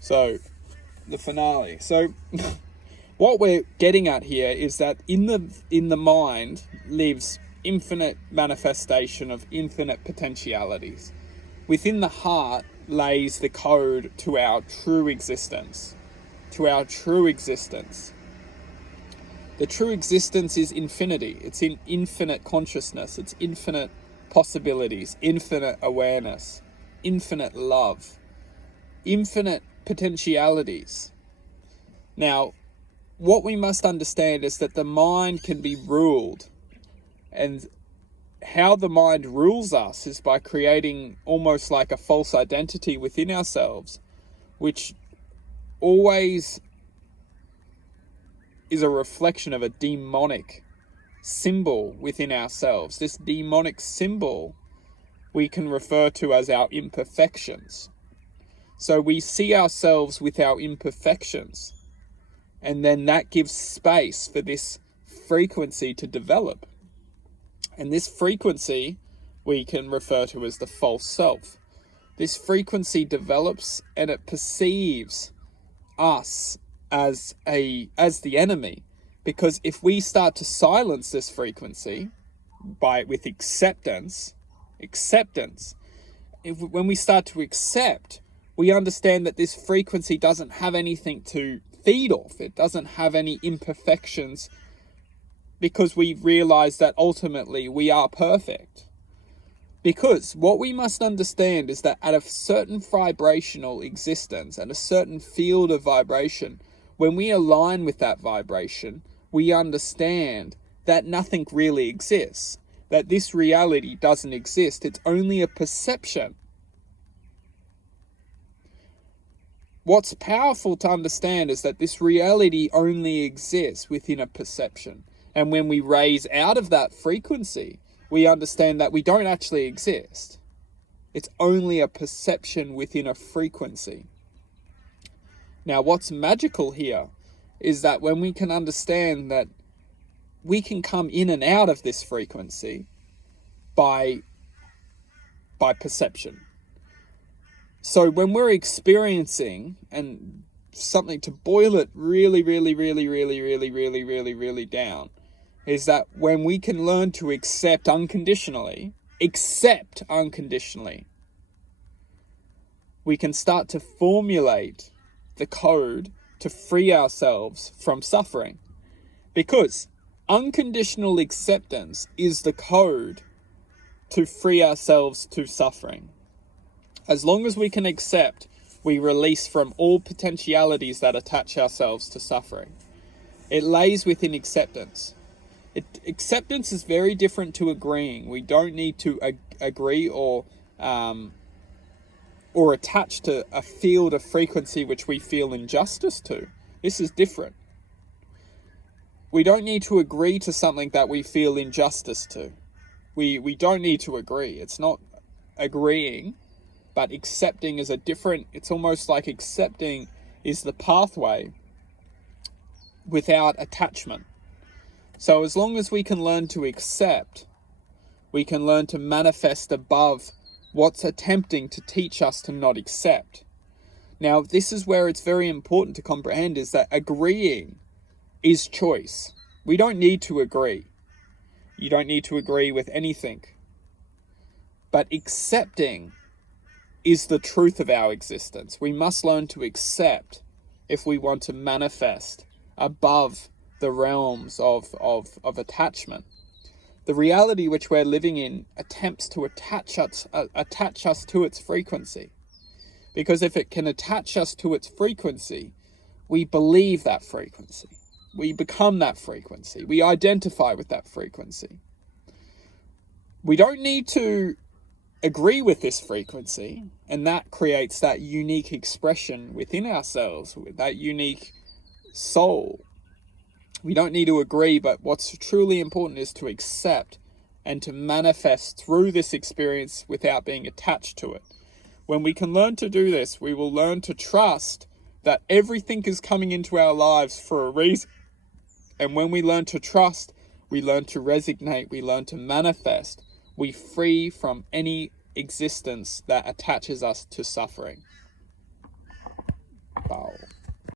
So, the finale. So, what we're getting at here is that in the mind lives infinite manifestation of infinite potentialities. Within the heart lays the code to our true existence. To our true existence. The true existence is infinity. It's in infinite consciousness. It's infinite possibilities, infinite awareness, infinite love, infinite potentialities. Now, what we must understand is that the mind can be ruled, and how the mind rules us is by creating almost like a false identity within ourselves, which always is a reflection of a demonic symbol within ourselves. This demonic symbol we can refer to as our imperfections. So we see ourselves with our imperfections, and then that gives space for this frequency to develop. And this frequency we can refer to as the false self. This frequency develops and it perceives us as the enemy, because if we start to silence this frequency with acceptance, when we start to accept, we understand that this frequency doesn't have anything to feed off. It doesn't have any imperfections, because we realize that ultimately we are perfect. Because what we must understand is that at a certain vibrational existence, at a certain field of vibration, when we align with that vibration, we understand that nothing really exists, that this reality doesn't exist. It's only a perception. What's powerful to understand is that this reality only exists within a perception. And when we raise out of that frequency, we understand that we don't actually exist. It's only a perception within a frequency. Now, what's magical here is that when we can understand that we can come in and out of this frequency by perception. So when we're experiencing, and something to boil it really down, is that when we can learn to accept unconditionally, we can start to formulate the code to free ourselves from suffering. Because unconditional acceptance is the code to free ourselves to suffering. As long as we can accept, we release from all potentialities that attach ourselves to suffering. It lays within acceptance. Acceptance is very different to agreeing. We don't need to agree or attach to a field of frequency which we feel injustice to. This is different. We don't need to agree to something that we feel injustice to. We don't need to agree. It's not agreeing, but accepting is it's almost like accepting is the pathway without attachment. So as long as we can learn to accept, we can learn to manifest above what's attempting to teach us to not accept. Now, this is where it's very important to comprehend, is that agreeing is choice. We don't need to agree. You don't need to agree with anything. But accepting is the truth of our existence. We must learn to accept if we want to manifest above the realms of attachment. The reality which we're living in attempts to attach us to its frequency. Because if it can attach us to its frequency, we believe that frequency. We become that frequency. We identify with that frequency. We don't need to agree with this frequency, and that creates that unique expression within ourselves, that unique soul. We don't need to agree, but what's truly important is to accept and to manifest through this experience without being attached to it. When we can learn to do this, we will learn to trust that everything is coming into our lives for a reason. And when we learn to trust, we learn to resignate, we learn to manifest, we free from any existence that attaches us to suffering.